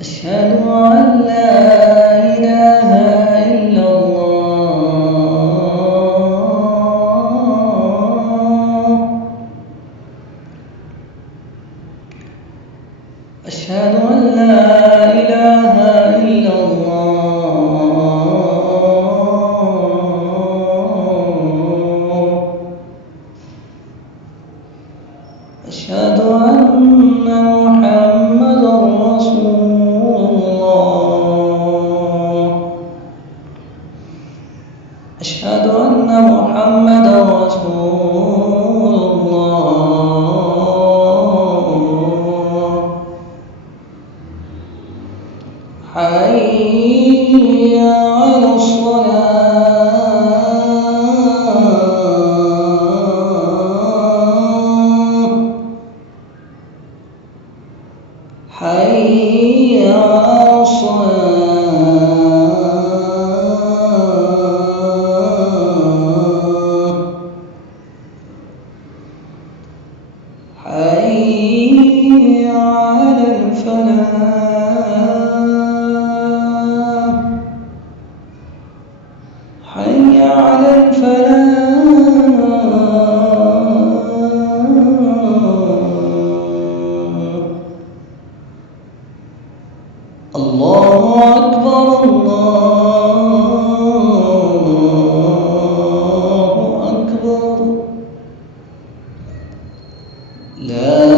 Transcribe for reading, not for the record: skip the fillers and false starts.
أشهد أن لا إله إلا الله. أشهد أن لا إله إلا الله. أشهد أن محمدًا رسول الله. أشهد أن محمدًا رسول الله. حي على الصلاة. حي على الصلاة. حي على الفلاح. حي على الفلاح. الله أكبر الله أكبر. لا